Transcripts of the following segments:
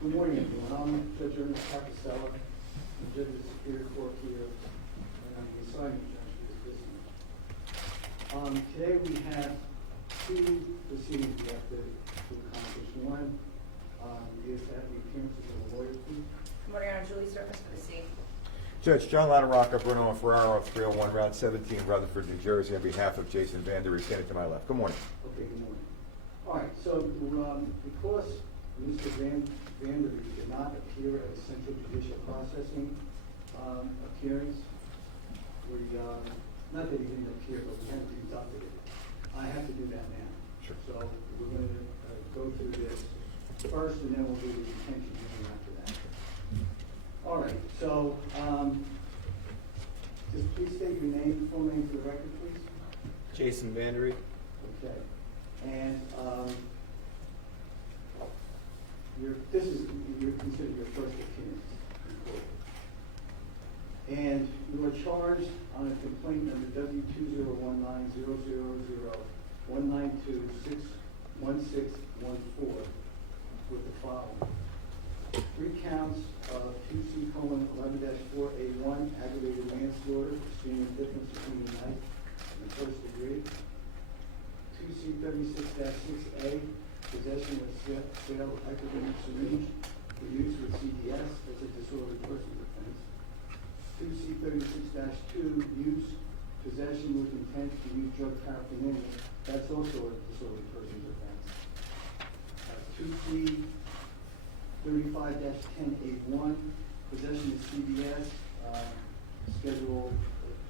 Good morning, everyone. I'm Judge Ernest Capicella. I'm Judge of the Superior Court here, and I'm the assignment judge for this business. Today we have two proceedings we have to accomplish. One is that the appearances of the lawyers, please. Good morning, Honor. Julie Surface for the seat. Judge John Latarocca, Bruno Ferraro, 301 Route 17, Rutherford, New Jersey, on behalf of Jason Vanderee, standing to my left. Good morning. Okay, good morning. All right, so because Mr. Vanderee did not appear at the Central Judicial Processing appearance, not that he didn't appear, but we had to conduct it. I have to do that now. Sure. So we're going to go through this first, and then we'll do the detention hearing after that. All right, so just please state your name, full name for the record, please. Jason Vanderee. Okay, and this is considered your first appearance in court. And you are charged on a complaint number W2019000192611614 with the following: 3 counts of 2C:11-4A1 aggravated manslaughter, extreme indifference between the knife and first degree. 2C:36-6A, possession of sale of hypodermic syringe for use with CDS, that's a disorderly persons offense. 2C:36-2, use, possession with intent to use drug paraphernalia, that's also a disorderly persons offense. 2C:35-10A1, possession of CDS, schedule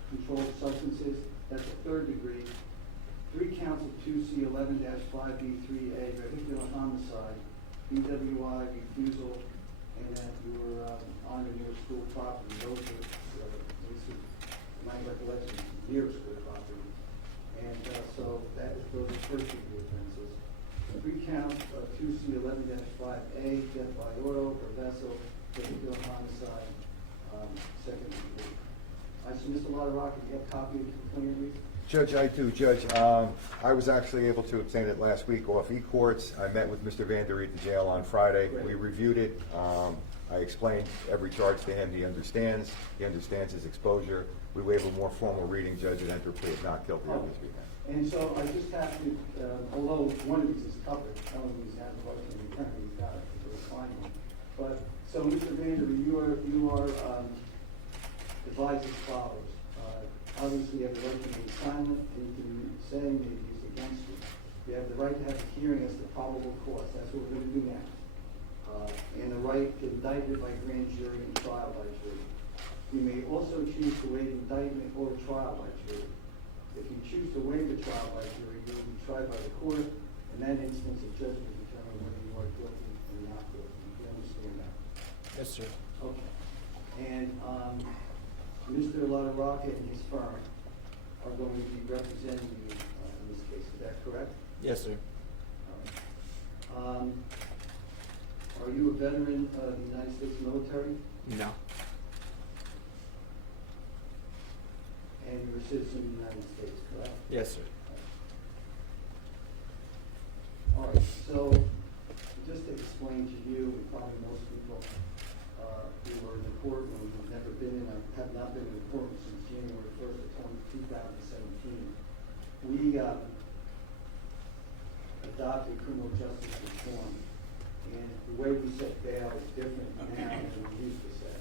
controlled substances, that's a 3rd degree. 3 counts of 2C:11-5B3A, vehicular homicide, DWI, refusal, and that you were on your school property. Those are, my recollection, near school property. And so that is those are 1st degree offenses. 3 counts of 2C:11-5A, death by auto or vessel, vehicular homicide, 2nd degree. I see Mr. Latarocca, you have a copy of the complaint, please? Judge, I do. Judge, I was actually able to obtain it last week off e-courts. I met with Mr. Vanderee at the jail on Friday. Great. We reviewed it. I explained every charge to him. He understands. He understands his exposure. We waive a more formal reading, Judge, and enter plea of not guilty of this weekend. And so I just have to, although one of these is covered, one of these has a right to return, he's got it, so it's fine. But, so Mr. Vanderee, you are advised as follows. Obviously, you have the right to be silent, and you can say maybe it's against you. You have the right to have a hearing as to probable cause. That's what we're going to do now. And the right to indict it by grand jury and trial by jury. You may also choose to waive indictment or trial by jury. If you choose to waive the trial by jury, you will be tried by the court. In that instance, the judge will determine whether you are guilty or not guilty. You understand that? Yes, sir. Okay. And Mr. Latarocca and his firm are going to be representing you in this case. Is that correct? Yes, sir. All right. Are you a veteran of the United States military? No. And you're a citizen of the United States, correct? Yes, sir. All right. So just to explain to you, and probably most people who are in the courtroom who have never been in, have not been in the courtroom since January 1st of 2017, we adopted criminal justice reform. And the way we set bail is different now than we used to set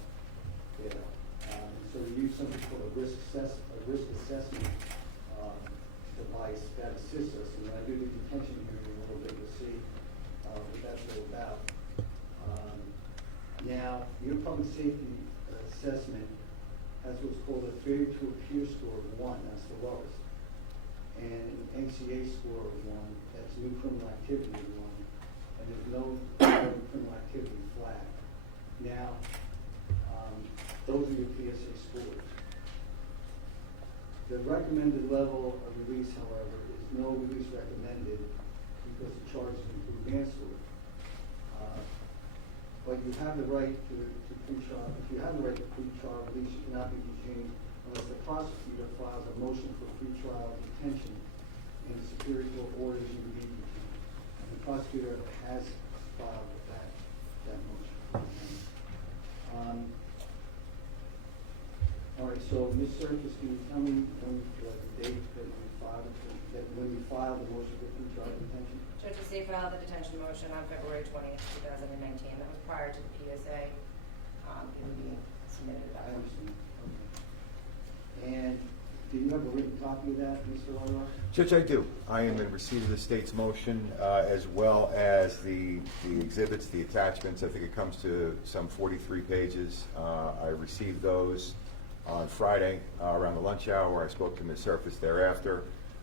bail. So we use something called a risk assessment device that assists us. And when I do the detention hearing a little bit, you'll see what that's all about. Now, your public safety assessment has what's called a failure to appear score of 1, that's the lowest. And an NCA score of 1, that's new criminal activity of 1. And there's no criminal activity flag. Now, those are your PSA scores. The recommended level of release, however, is no release recommended because the charges include manslaughter. But you have the right to pre-trial. If you have the right to pre-trial release, you cannot be detained unless the prosecutor files a motion for pre-trial detention and the Superior Court orders you to be detained. And the prosecutor has filed that motion. Ms. Surface, can you tell me when, the date that you filed, when you filed the motion for pretrial detention? Judge, the state filed the detention motion on February 20th, 2019. That was prior to the PSA being submitted at that I time. understand. Okay. And do you have a written copy of that, Mr. Lawler? Judge, I do. I am in receipt of the state's motion, as well as the exhibits, the attachments. I think it comes to some 43 pages. I received those on Friday around the lunch hour. I spoke to Ms. Surface thereafter.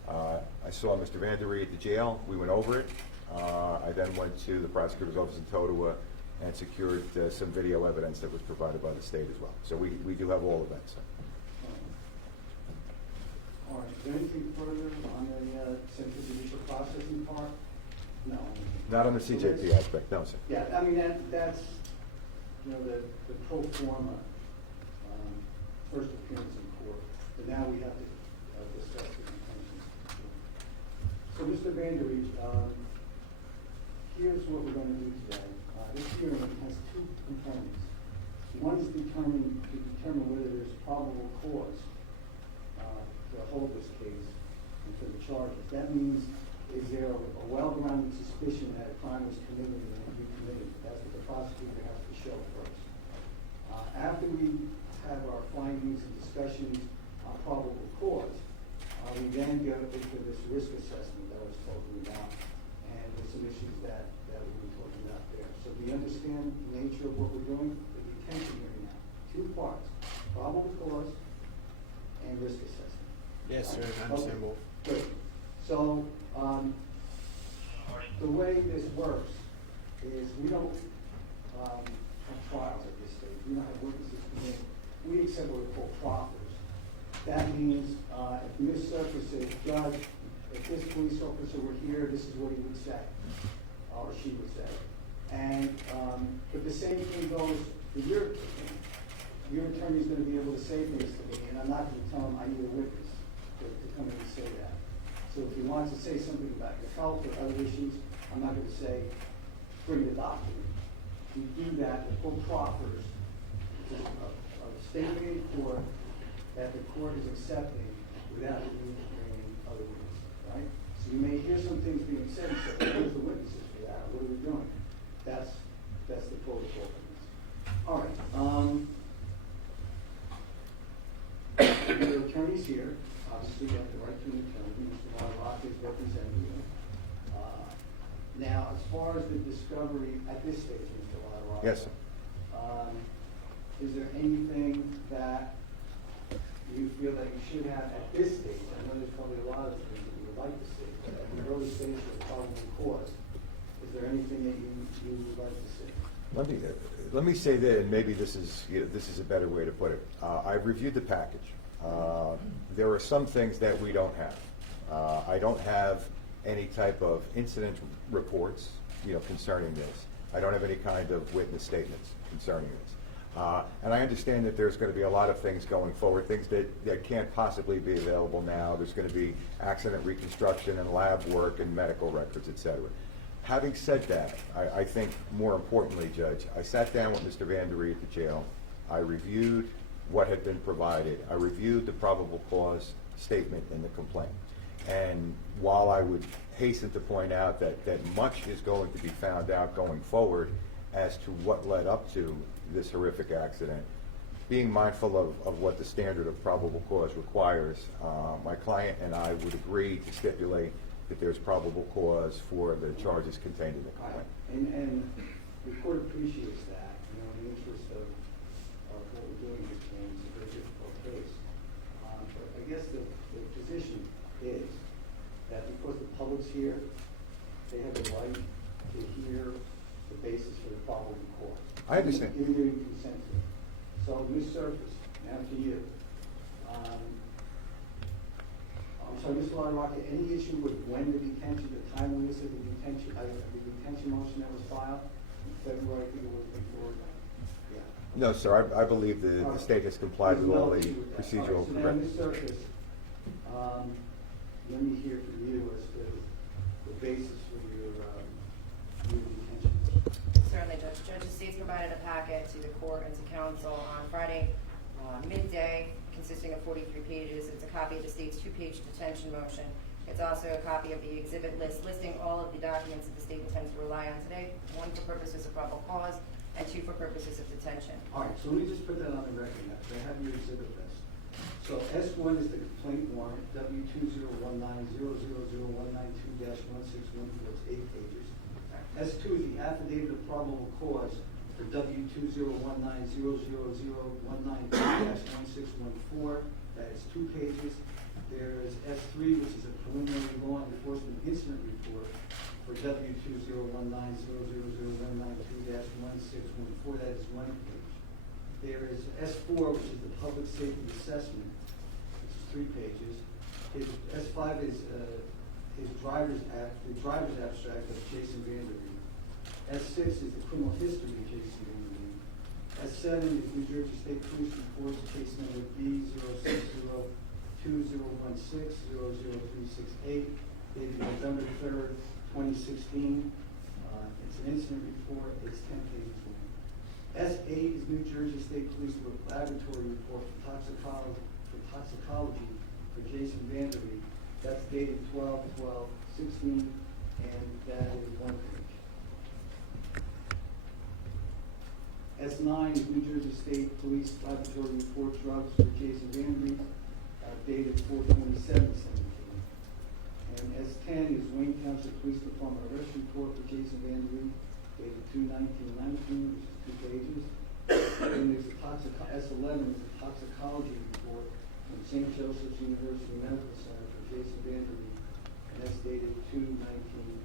I saw Mr. Vanderee at the jail. We went over it. I then went to the prosecutor's office in Totowa and secured some video evidence that was provided by the state as well. So we do have all of that, sir. All right, is there anything further on the central judicial processing part? No. Not on the CJP aspect, no, sir. Yeah, I mean, that's, you know, the pro forma, first appearance in court, but now we have to discuss the detention. So, Mr. Vanderee, here's what we're going to do today. This hearing has two components. One is to determine whether there's probable cause to hold this case and for the charges. That means, is there a well-grounded suspicion that a crime was committed and will be committed? That's what the prosecutor has to show first. After we have our findings and discussions on probable cause, we then go into this risk assessment that I was talking about, and there's some issues that we'll be talking about there. So do you understand the nature of what we're doing? The detention hearing now, two parts, probable cause and risk assessment. Yes, sir, I understand both. Good. So, the way this works is we don't have trials at this stage. We don't have witnesses come in. We accept what we call proffers. That means if Ms. Surface says, Judge, if this police officer were here, this is what he would say, or she would say. And but the same thing goes for your attorney. Your attorney is going to be able to say things to me, and I'm not going to tell him I need a witness to come in and say that. So if he wants to say something about your health or other issues, I'm not going to say, bring the document. We do that with full proffers, a statement in court that the court is accepting without the need to bring in other witnesses, right? So you may hear some things being said, and say, where's the witnesses for that? What are we doing? That's the protocol for this. All right. Your attorney's here. Obviously, you have the right to an attorney. Mr. Rock is representing you. Now, as far as the discovery at this stage, Mr. Rock. Yes, sir. Is there anything that you feel that you should have at this stage? I know there's probably a lot of things that you would like to see, but at the early stage of the probable cause, is there anything that you would like to see? Let me say that, and maybe this is a better way to put it. I've reviewed the package. There are some things that we don't have. I don't have any type of incident reports, concerning this. I don't have any kind of witness statements concerning this. And I understand that there's going to be a lot of things going forward, things that can't possibly be available now. There's going to be accident reconstruction and lab work and medical records, et cetera. Having said that, I think more importantly, Judge, I sat down with Mr. Vanderee at the jail. I reviewed what had been provided. I reviewed the probable cause statement in the complaint. And while I would hasten to point out that much is going to be found out going forward as to what led up to this horrific accident, being mindful of what the standard of probable cause requires, my client and I would agree to stipulate that there's probable cause for the charges contained in the complaint. And the court appreciates that, in the interest of what we're doing in this case. It's a very difficult case. But I guess the position is that because the public's here, they have the right to hear the basis for the probable cause. I understand. Even though you consent to it. So, Ms. Surface, now to you. So, Mr. LaRocca, any issue with when the detention, the timeliness of the detention motion that was filed in February, I think it was before? Yeah. No, sir, I believe the state has complied with all the procedural So now, corrections. Ms. Surface, let me hear from you as to the basis for your detention. Certainly, Judge. The state's provided a packet to the court and to counsel on Friday midday. consisting of 43 pages. It's a copy of the state's 2-page detention motion. It's also a copy of the exhibit list listing all of the documents that the state intends to rely on today, 1 for purposes of probable cause and 2 for purposes of detention. All right, so let me just put that on the record now, because I have your exhibit list. So S1 is the complaint warrant, W2019000192-1614, it's 8 pages. S2 is the affidavit of probable cause for W2019000192-1614, that is 2 pages. There is S3, which is a preliminary law enforcement incident report for W2019000192-1614, that is 1 page. There is S4, which is the public safety assessment, which is 3 pages. S5 is the driver's abstract of Jason Vanderee. S6 is the criminal history of Jason Vanderee. S7 is New Jersey State Police reports case number B0602016000368, dated November 3rd, 2016. It's an incident report. It's 10 pages long. S8 is New Jersey State Police laboratory report for toxicology for Jason Vanderee. That's dated 12/12/16, and that is 1 page. S9 is New Jersey State Police laboratory report drugs for Jason Vanderee, dated 4/27/17. And S10 is Wayne Township Police Department arrest report for Jason Vanderee, dated 2/19/19, which is 2 pages. And there's S11 is the toxicology report from St. Joseph's University Medical Center for Jason Vanderee, and that's dated 2/19/19.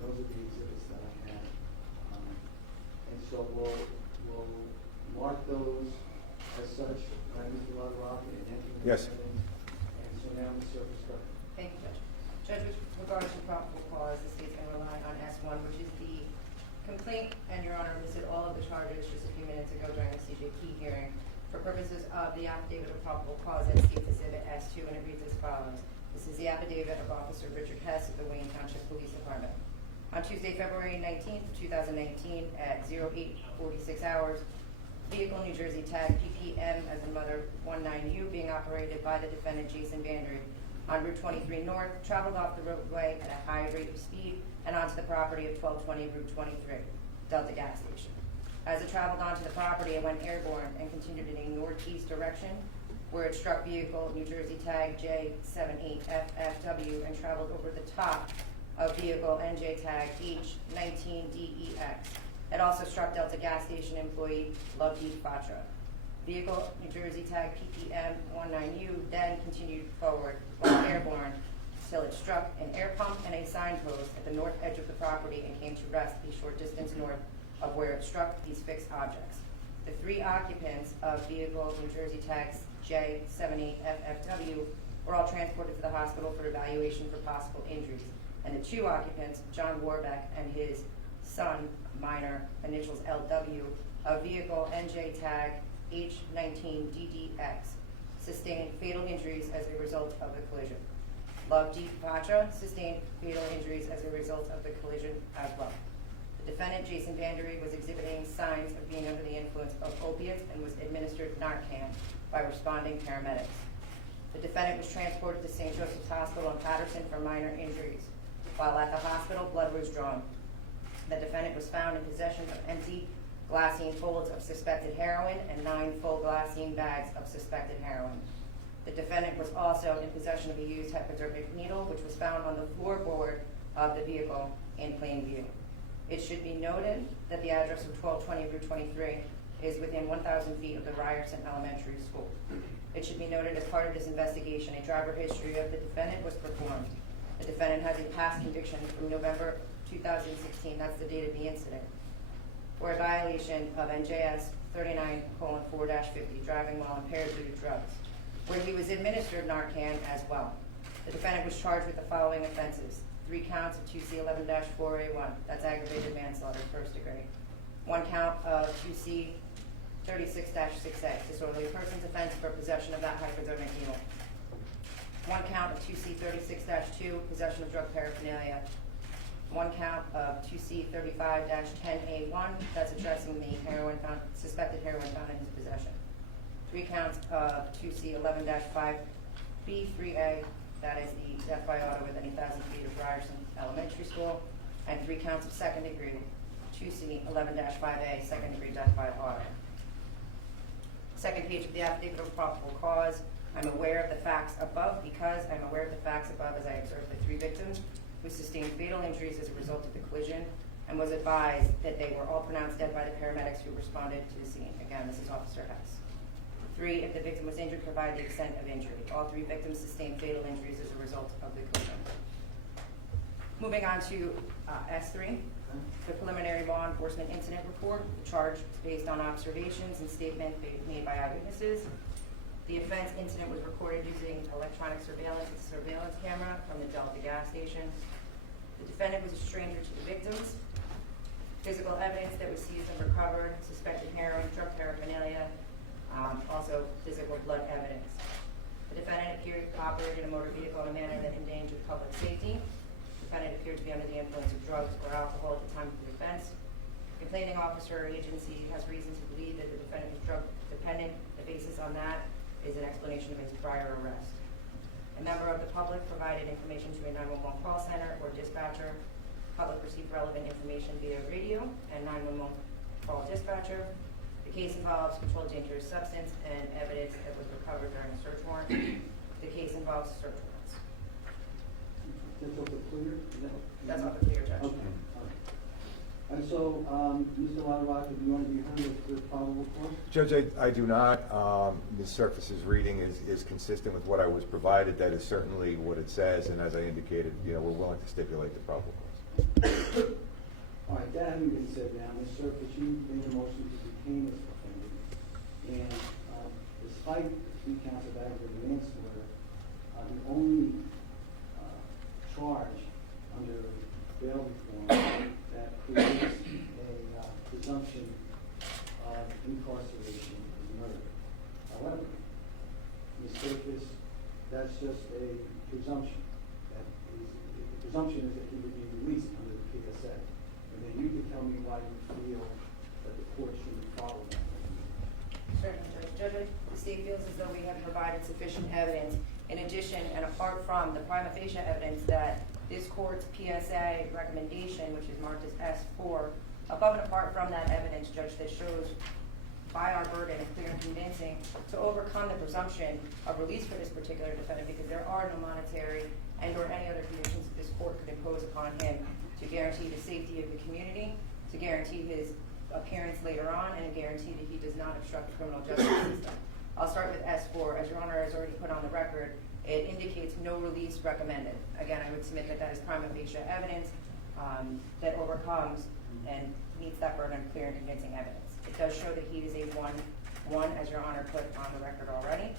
Those are the exhibits that I have. And so we'll mark those as such by Mr. LaRocca and Anthony. Yes. And so now Ms. Surface. Thank you, Judge. Judge, with regards to probable cause, the state's going to rely on S1, which is the complaint, and Your Honor listed all of the charges just a few minutes ago during the CJP hearing. For purposes of the affidavit of probable cause, it's State's Exhibit S2, and it reads as follows. This is the affidavit of Officer Richard Hess of the Wayne Township Police Department. On Tuesday, February 19th, 2019, at 08:46 hours, vehicle New Jersey tag PPM as in mother 19U being operated by the defendant Jason Vanderee on Route 23 North, traveled off the roadway at a high rate of speed and onto the property of 1220 Route 23, Delta gas station. As it traveled onto the property, it went airborne and continued in a northeast direction, where it struck vehicle New Jersey tag J78FFW and traveled over the top of vehicle NJ tag H19DEX. It also struck Delta gas station employee Lovedeep Batra. Vehicle New Jersey tag PPM 19U then continued forward while airborne till it struck an air pump and a signpost at the north edge of the property and came to rest a short distance north of where it struck these fixed objects. The 3 occupants of vehicle New Jersey tags J78FFW were all transported to the hospital for evaluation for possible injuries, and the 2 occupants, John Warbeck and his son, minor, initials LW, of vehicle NJ tag H19DDX, sustained fatal injuries as a result of the collision. Lovedeep Batra sustained fatal injuries as a result of the collision as well. The defendant, Jason Vanderee, was exhibiting signs of being under the influence of opiates and was administered Narcan by responding paramedics. The defendant was transported to St. Joseph's Hospital in Patterson for minor injuries. While at the hospital, blood was drawn. The defendant was found in possession of empty glassine folds of suspected heroin and 9 full glassine bags of suspected heroin. The defendant was also in possession of a used hypodermic needle, which was found on the floorboard of the vehicle in plain view. It should be noted that the address of 1220 Route 23 is within 1,000 feet of the Ryerson Elementary School. It should be noted as part of this investigation, a driver history of the defendant was performed. The defendant has a past conviction from November 2016, that's the date of the incident, for a violation of NJS 39:4-50, driving while impaired due to drugs, where he was administered Narcan as well. The defendant was charged with the following offenses: 3 counts of 2C11-4A1, that's aggravated manslaughter, 1st degree. 1 count of 2C36-6A, disorderly persons offense for possession of that hypodermic needle. 1 count of 2C36-2, possession of drug paraphernalia. 1 count of 2C35-10A1, that's addressing the suspected heroin found in his possession. 3 counts of 2C 11-5B3A, that is the death by auto within 1,000 feet of Ryerson Elementary School, and 3 counts of second degree, 2C 11-5A, second degree death by auto. Second page of the affidavit of probable cause. I'm aware of the facts above because I'm aware of the facts above as I observed the 3 victims who sustained fatal injuries as a result of the collision and was advised that they were all pronounced dead by the paramedics who responded to the scene. Again, this is Officer Hess. 3, if the victim was injured, provide the extent of injury. All 3 victims sustained fatal injuries as a result of the collision. Moving on to S3, the preliminary law enforcement incident report. The charge is based on observations and statements made by eyewitnesses. The offense incident was recorded using electronic surveillance camera from the Delta gas station. The defendant was a stranger to the victims. Physical evidence that was seized and recovered, suspected heroin, drug paraphernalia, also physical blood evidence. The defendant appeared to operate in a motor vehicle in a manner that endangered public safety. The defendant appeared to be under the influence of drugs or alcohol at the time of the offense. Complaining officer or agency has reason to believe that the defendant is drug dependent. The basis on that is an explanation of his prior arrest. A member of the public provided information to a 911 call center or dispatcher. Public received relevant information via radio and 911 call dispatcher. The case involves controlled dangerous substance and evidence that was recovered during a search warrant. The case involves search warrants. That's off the clear? That's off the clear, Judge. Okay, all right. And so, Mr. Lataraca, do you want to be heard with probable cause? Judge, I do not. Ms. Surface's reading is consistent with what I was provided. That is certainly what it says, and as I indicated, we're willing to stipulate the probable cause. All right, that having been said now, Ms. Surface, you made a motion to detain this defendant, and despite the 3 counts of aggravated manslaughter, the only charge under bail reform that creates a presumption of incarceration is murder. However, Ms. Surface, that's just a presumption. The presumption is that he would be released under the PSA. And then you can tell me why you feel that the court shouldn't follow that. Certainly, Judge. The state feels as though we have provided sufficient evidence. In addition, and apart from the prima facie evidence that this court's PSA recommendation, which is marked as S4, above and apart from that evidence, Judge, that shows by our burden of clear and convincing to overcome the presumption of release for this particular defendant, because there are no monetary and or any other conditions that this court could impose upon him to guarantee the safety of the community, to guarantee his appearance later on, and a guarantee that he does not obstruct the criminal justice system. I'll start with S4. As Your Honor has already put on the record, it indicates no release recommended. Again, I would submit that that is prima facie evidence that overcomes and meets that burden of clear and convincing evidence. It does show that he is a 1-1, as Your Honor put on the record already.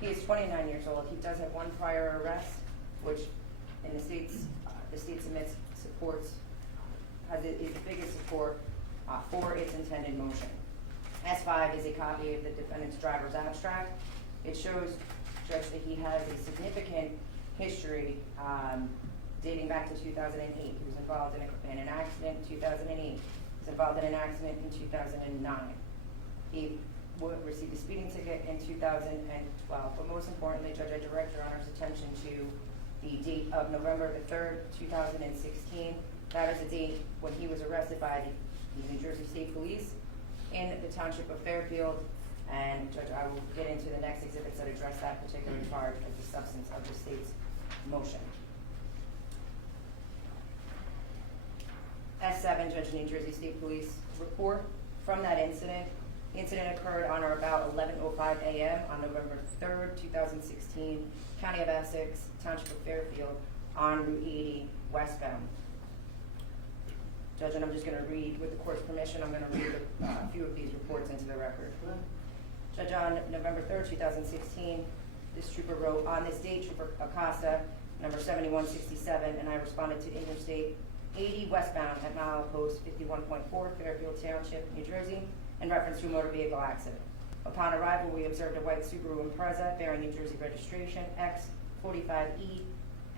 He is 29 years old. He does have 1 prior arrest, which in the state submits supports, is the biggest support for its intended motion. S5 is a copy of the defendant's driver's abstract. It shows, Judge, that he has a significant history dating back to 2008. He was involved in an accident in 2008. He was involved in an accident in 2009. He received a speeding ticket in 2012. But most importantly, Judge, I direct Your Honor's attention to the date of November the 3rd, 2016. That is the date when he was arrested by the New Jersey State Police in the township of Fairfield. And Judge, I will get into the next exhibits that address that particular charge as the substance of the state's motion. S7, Judge, New Jersey State Police report from that incident. The incident occurred on or about 11:05 a.m. on November 3rd, 2016, County of Essex, Township of Fairfield, on Route 80 westbound. Judge, and I'm just going to read, with the court's permission, I'm going to read a few of these reports into the record. Judge, on November 3rd, 2016, this trooper wrote, on this date, Trooper Acosta, number 7167, and I responded to Interstate 80 westbound at milepost 51.4, Fairfield Township, New Jersey, in reference to a motor vehicle accident. Upon arrival, we observed a white Subaru Impreza bearing New Jersey registration X45E,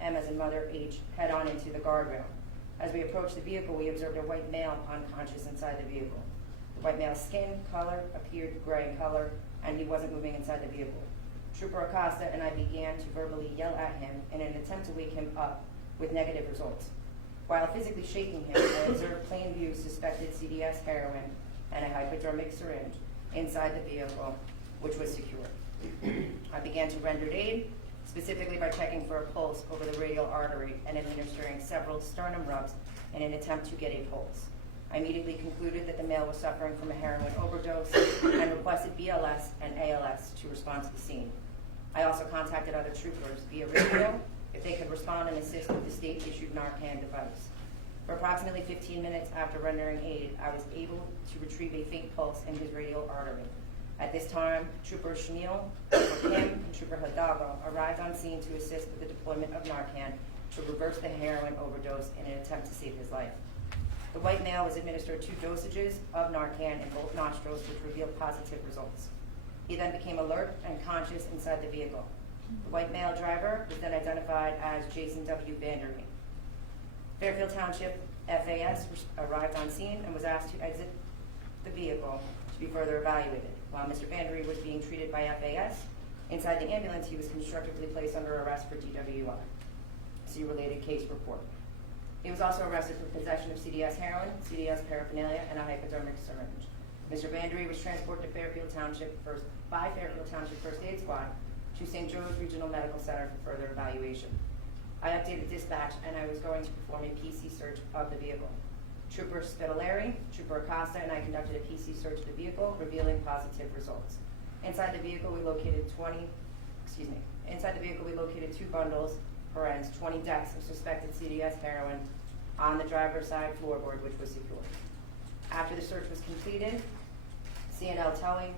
M as in mother, H, head-on into the guardrail. As we approached the vehicle, we observed a white male unconscious inside the vehicle. The white male's skin color appeared gray in color, and he wasn't moving inside the vehicle. Trooper Acosta and I began to verbally yell at him in an attempt to wake him up with negative results. While physically shaking him, I observed plain view suspected CDS heroin and a hypodermic syringe inside the vehicle, which was secured. I began to render aid, specifically by checking for a pulse over the radial artery and administering several sternum rubs in an attempt to get a pulse. I immediately concluded that the male was suffering from a heroin overdose and requested BLS and ALS to respond to the scene. I also contacted other troopers via radio if they could respond and assist with the state-issued Narcan device. For approximately 15 minutes after rendering aid, I was able to retrieve a faint pulse in his radial artery. At this time, Trooper Shamil, Trooper Kim, and Trooper Hidalgo arrived on scene to assist with the deployment of Narcan to reverse the heroin overdose in an attempt to save his life. The white male was administered 2 dosages of Narcan in both nostrils, which revealed positive results. He then became alert and conscious inside the vehicle. The white male driver was then identified as Jason W. Vanderee. Fairfield Township FAS arrived on scene and was asked to exit the vehicle to be further evaluated. While Mr. Vanderee was being treated by FAS, inside the ambulance he was constructively placed under arrest for DWI. See related case report. He was also arrested for possession of CDS heroin, CDS paraphernalia, and a hypodermic syringe. Mr. Vanderee was transported to Fairfield Township by Fairfield Township First Aid Squad to St. Joe's Regional Medical Center for further evaluation. I updated dispatch and I was going to perform a PC search of the vehicle. Trooper Spitaleri, Trooper Acosta, and I conducted a PC search of the vehicle, revealing positive results. Inside the vehicle we located 2 bundles, 20 decks of suspected CDS heroin on the driver's side floorboard, which was secured. After the search was completed, CNL Towing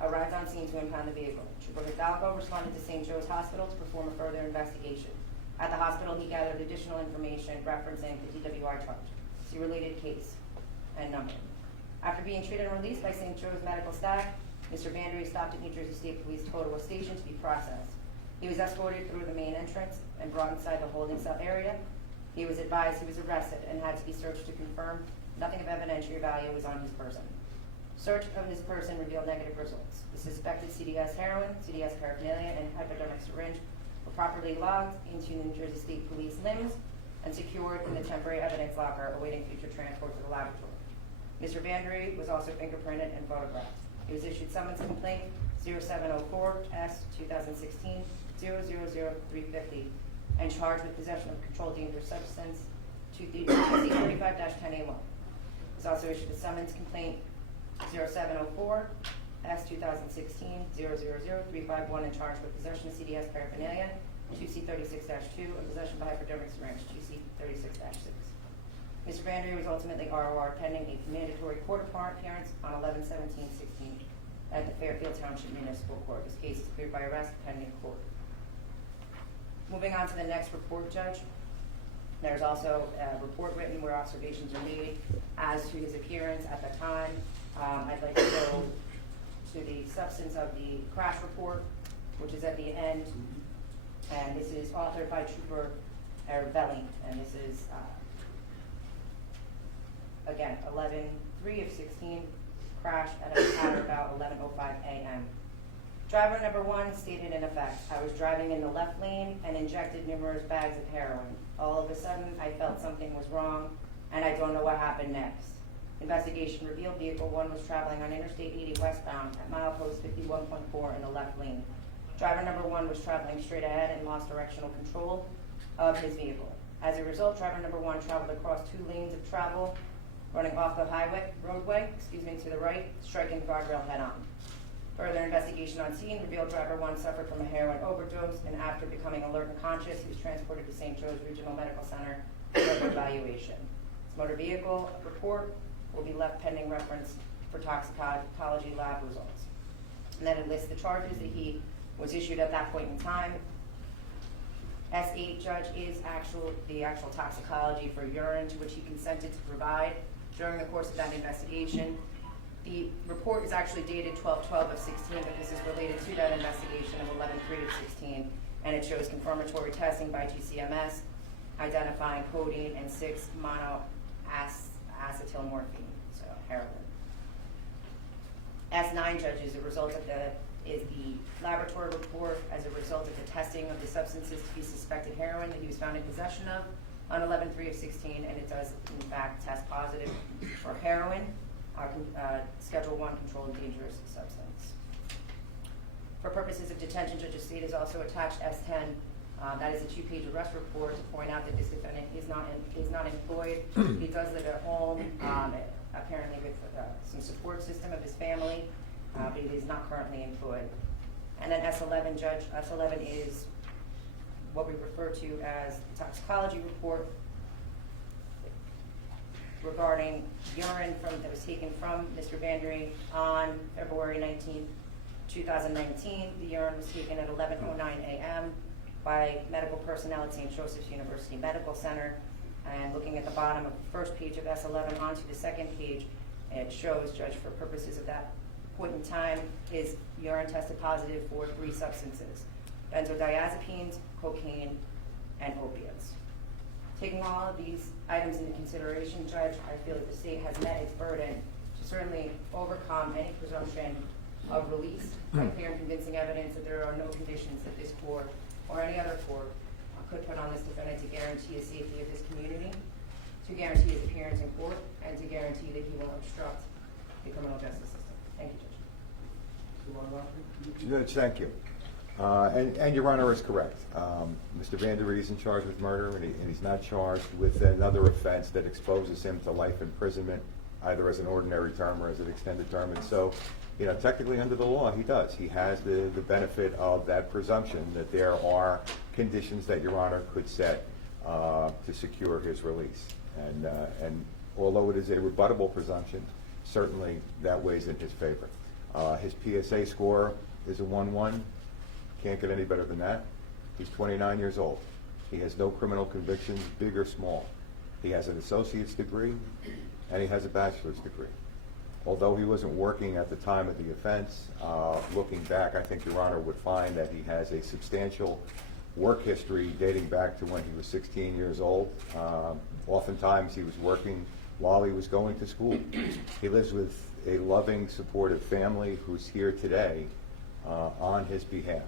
arrived on scene to impound the vehicle. Trooper Hidalgo responded to St. Joe's Hospital to perform a further investigation. At the hospital, he gathered additional information referencing the DWI charge. See related case and number. After being treated and released by St. Joe's medical staff, Mr. Vanderee stopped at New Jersey State Police Totowa Station to be processed. He was escorted through the main entrance and brought inside the holding cell area. He was advised he was arrested and had to be searched to confirm nothing of evidentiary value was on his person. Search of his person revealed negative results. The suspected CDS heroin, CDS paraphernalia, and hypodermic syringe were properly logged into New Jersey State Police limbs and secured in the temporary evidence locker awaiting future transport to the laboratory. Mr. Vanderee was also fingerprinted and photographed. He was issued summons complaint 0704-S-2016-000350 and charged with possession of a controlled dangerous substance 235-10A1. He was also issued a summons complaint 0704-S-2016-000351 and charged with possession of CDS paraphernalia 2C36-2 and possession of a hypodermic syringe 2C36-6. Mr. Vanderee was ultimately ROR pending a mandatory court appearance on 11/17/16 at the Fairfield Township Municipal Court. His case is cleared by arrest pending court. Moving on to the next report, Judge. There's also a report written where observations are made as to his appearance at the time. I'd like to go to the substance of the crash report, which is at the end, and this is authored by Trooper Aravelli, and this is again 11/3/16, crash at about 11:05 a.m. Driver number 1 stated in effect, I was driving in the left lane and injected numerous bags of heroin. All of a sudden, I felt something was wrong, and I don't know what happened next. Investigation revealed vehicle 1 was traveling on Interstate 80 westbound at milepost 51.4 in the left lane. Driver number 1 was traveling straight ahead and lost directional control of his vehicle. As a result, driver number 1 traveled across 2 lanes of travel, running off the roadway to the right, striking the guardrail head on. Further investigation on scene revealed driver 1 suffered from a heroin overdose, and after becoming alert and conscious, he was transported to St. Joe's Regional Medical Center for further evaluation. His motor vehicle report will be left pending reference for toxicology lab results. And then it lists the charges that he was issued at that point in time. S8 judge is the actual toxicology for urine, to which he consented to provide during the course of that investigation. The report is actually dated 12/12/16, but this is related to that investigation of 11/3/16, and it shows confirmatory testing by GCMS, identifying codeine and 6-monoacetylmorphine, so heroin. S9 judge is a result of the laboratory report as a result of the testing of the substances to be suspected heroin that he was found in possession of on 11/3/16, and it does in fact test positive for heroin, Schedule 1 controlled dangerous substance. For purposes of detention, Judge Estate has also attached S10. That is a 2-page arrest report to point out that this defendant is not employed. He does live at home, apparently with some support system of his family, but he is not currently employed. And then S11, Judge, S11 is what we refer to as the toxicology report regarding urine that was taken from Mr. Vanderee on February 19th, 2019. The urine was taken at 11:09 a.m. by medical personnel at St. Joseph's University Medical Center. And looking at the bottom of the first page of S11 onto the second page, it shows, Judge, for purposes of that point in time, his urine tested positive for 3 substances: benzodiazepines, cocaine, and opiates. Taking all of these items into consideration, Judge, I feel that the state has met its burden to certainly overcome any presumption of release by clear and convincing evidence that there are no conditions that this court or any other court could put on this defendant to guarantee the safety of his community, to guarantee his appearance in court, and to guarantee that he won't obstruct the criminal justice system. Thank you, Judge. Judge, thank you. And Your Honor is correct. Mr. Vanderee is in charge with murder, and he's not charged with another offense that exposes him to life imprisonment, either as an ordinary term or as an extended term. And so, technically under the law, he does. He has the benefit of that presumption that there are conditions that Your Honor could set to secure his release. And although it is a rebuttable presumption, certainly that weighs in his favor. His PSA score is a 1-1. Can't get any better than that. He's 29 years old. He has no criminal convictions, big or small. He has an associate's degree, and he has a bachelor's degree. Although he wasn't working at the time of the offense, looking back, I think Your Honor would find that he has a substantial work history dating back to when he was 16 years old. Oftentimes he was working while he was going to school. He lives with a loving, supportive family who's here today on his behalf.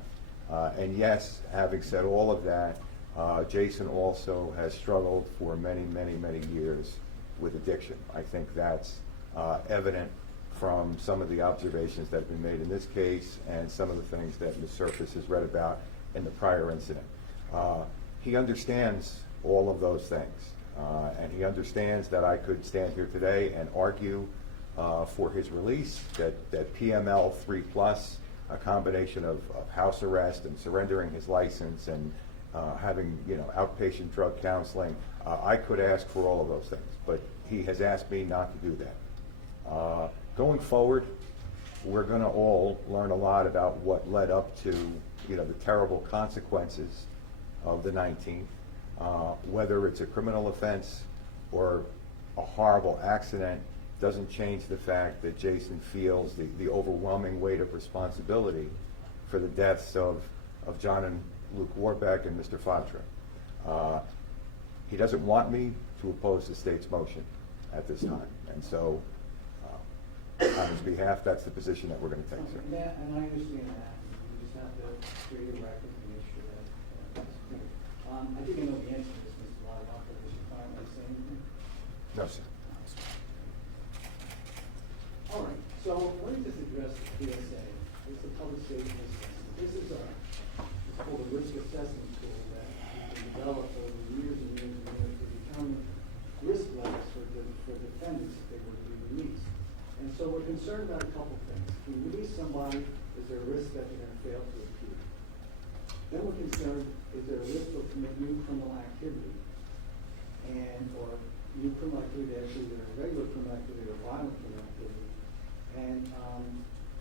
And yes, having said all of that, Jason also has struggled for many, many, many years with addiction. I think that's evident from some of the observations that have been made in this case and some of the things that Ms. Surface has read about in the prior incident. He understands all of those things, and he understands that I could stand here today and argue for his release, that PML 3+, a combination of house arrest and surrendering his license and having outpatient drug counseling. I could ask for all of those things, but he has asked me not to do that. Going forward, we're going to all learn a lot about what led up to the terrible consequences of the 19th, whether it's a criminal offense or a horrible accident. Doesn't change the fact that Jason feels the overwhelming weight of responsibility for the deaths of John and Luke Warbeck and Mr. Fatra. He doesn't want me to oppose the state's motion at this time, and so on his behalf, that's the position that we're going to take, sir. And I understand that. You just have to create a record and make sure that that's clear. I think I know the answer to this, Mr. Loddock, but is your client want to say anything? No, sir. All right, so let me just address the PSA. It's the public safety assessment. This is it's called a risk assessment tool that has been developed over years and years and years to determine risk levels for defendants if they were to be released. And so we're concerned about a couple things. If we release somebody, is there a risk that they're going to fail to appear? Then we're concerned, is there a risk of commit new criminal activity or new criminal activity actually either regular criminal activity or violent criminal activity? And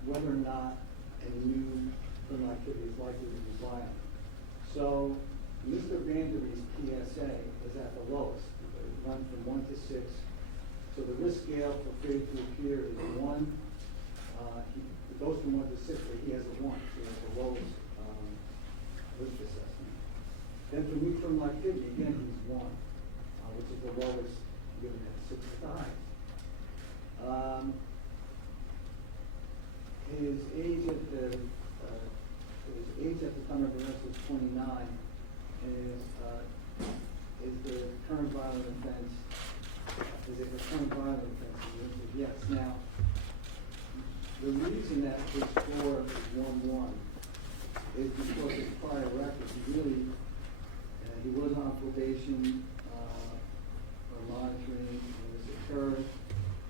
whether or not any new criminal activity is likely to be violent. So Mr. Vanderee's PSA is at the lowest. It runs from 1 to 6. So the risk scale for failure to appear is 1. It goes from 1 to 6, but he has a 1. So he has the lowest risk assessment. Then for new criminal activity, again, he's 1, which is the lowest given at 6 to 5. age at the time of arrest was 29, and is the current violent offense, is it the current violent offense? The answer is yes. Now, the reason that his score is 1-1 is because of prior records. He was on probation or monitoring when this occurred.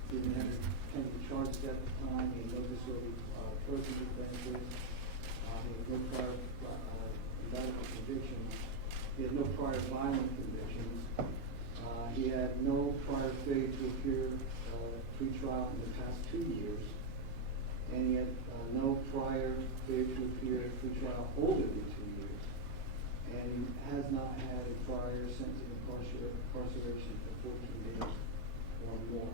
He didn't have any pending charges at the time. He had no disorderly person offenses. He had no prior indictment convictions. He had no prior violent convictions. He had no prior failure to appear pre-trial in the past 2 years. And he had no prior failure to appear pre-trial older than 2 years. And he has not had a prior sentence of incarceration for 14 days or more.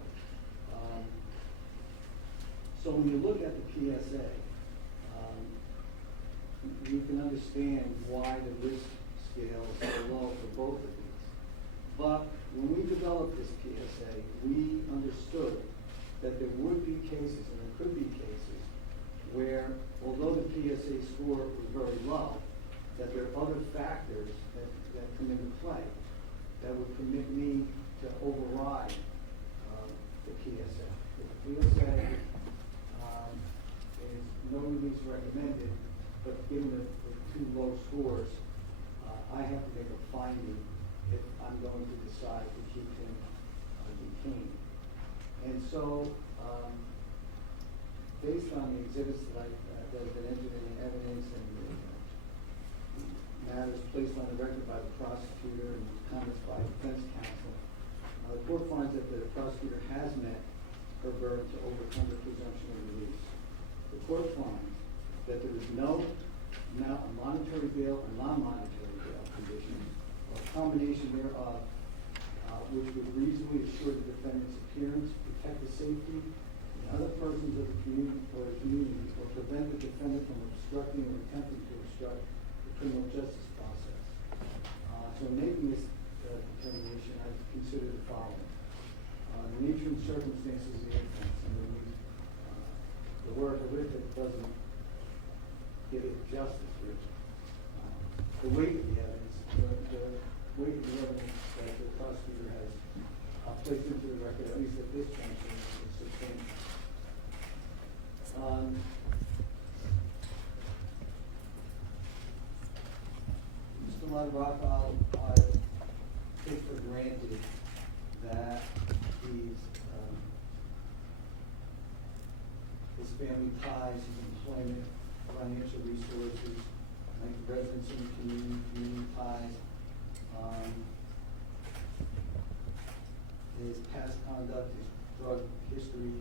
So when you look at the PSA, you can understand why the risk scale is so low for both of these. But when we developed this PSA, we understood that there would be cases, and there could be cases, where although the PSA score was very low, that there are other factors that come into play that would permit me to override the PSA. The PSA is no release recommended, but given the two low scores, I have to make a finding if I'm going to decide to keep him detained. And so, based on the exhibits that have been entered in the evidence and the matters placed on the record by the prosecutor and comments by defense counsel, the court finds that the prosecutor has met her burden to overcome the presumption of release. The court finds that there is no monetary bail or non-monetary bail conditions, or a combination thereof, which would reasonably assure the defendant's appearance, protect the safety and other persons of the community or prevent the defendant from obstructing or attempting to obstruct the criminal justice process. So in making this determination, I consider the following. The nature and circumstances of the offense. I mean, the word horrific doesn't give it justice, really. The weight of the evidence, the weight of the evidence that the prosecutor has placed into the record, at least at this point, is substantial. Mr. Monroe, I take for granted that his family ties, his employment, financial resources, like residence in the community ties, his past conduct, his drug history,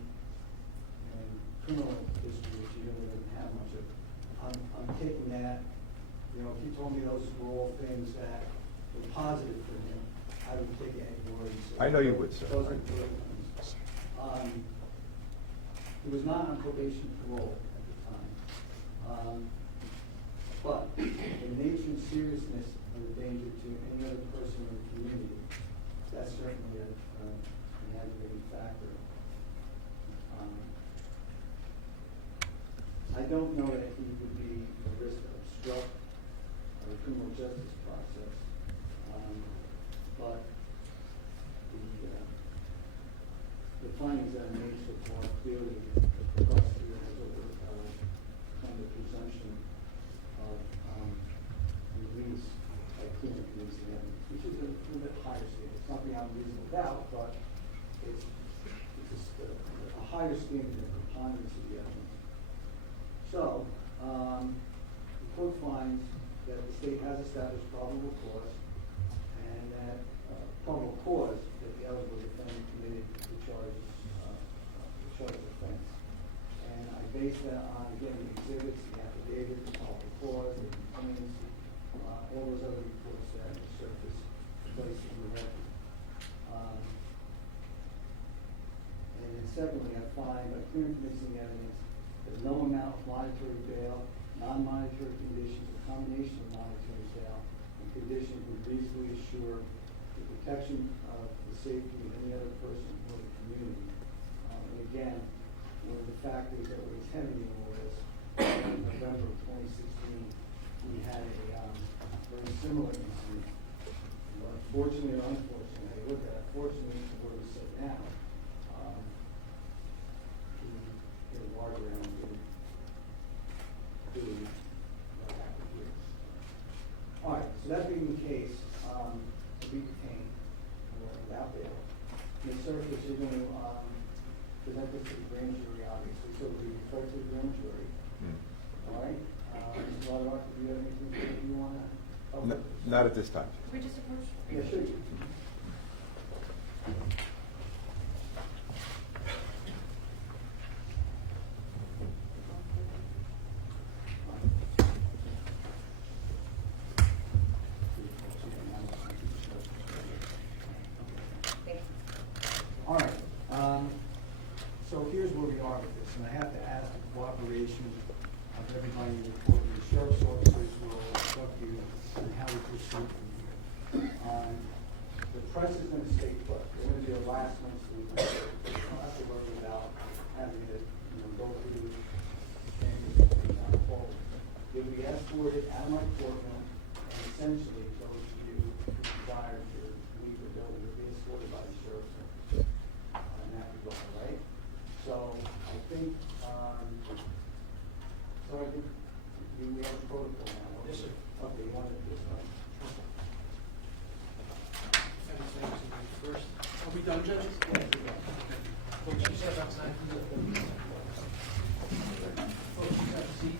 and criminal history, which he really didn't have much of. I'm taking that, if he told me those were all things that were positive for him, I would take any words. I know you would, sir. Those are good things. He was not on probation parole at the time. But the nature and seriousness of the danger to any other person in the community, that's certainly an aggravating factor. I don't know that he would be a risk to obstruct the criminal justice process, but the findings that are made so far clearly that the prosecutor has overcome the presumption of release by clear and convincing evidence, which is a little bit higher standard. It's not beyond reasonable doubt, but it's a higher standard of preponderance of the evidence. So, the court finds that the state has established probable cause, and that probable cause that the eligible defendant committed the charge offense. And I base that on, again, the exhibits, the affidavit, the probable cause, the complaints, all those other reports that have surfaced placed in the record. And then secondly, I find by clear and convincing evidence that no amount of monetary bail, non-monetary conditions, a combination of monetary bail and conditions would reasonably assure the protection of the safety of any other person or the community. And again, one of the factors that we're intending was in November of 2016, we had a very similar incident. Fortunately or unfortunately, I look at it, fortunately, where we sit now, we hit a guardrail and didn't do what happened here. All right, so that being the case, to be detained without bail, Ms. Surface, you're going to present this to the grand jury, obviously, so we refer to the grand jury. All right? Mr. Lauterbach, do you have anything that you want to? Not at this time. We just approached. Yeah, sure. All right, so here's where we are with this, and I have to ask the cooperation of everybody in the court. The sheriff's officers will instruct you on how we proceed from here. The press is going to stay put. They're going to be the last ones to leave. You don't have to worry about having to, go through things forward. You'll be escorted out of my courtroom, and essentially, those of you who desire to leave the building will be escorted by the sheriff's officer in that regard, right? So I think, we have a protocol now. Yes, sir. Okay, you want to do this, right? First, are we done, judges? Folks, you step outside. Folks, you have a seat.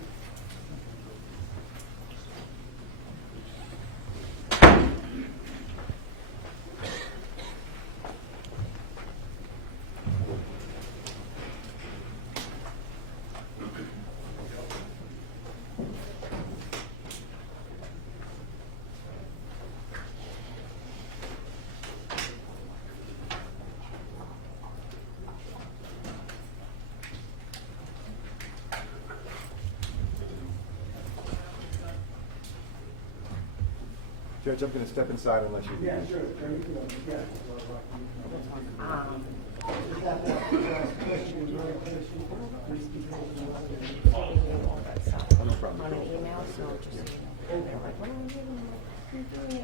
Judge, I'm going to step inside unless you. Yeah, sure. Yeah. On an email, so just so you know, they're like, what am I doing? You're doing it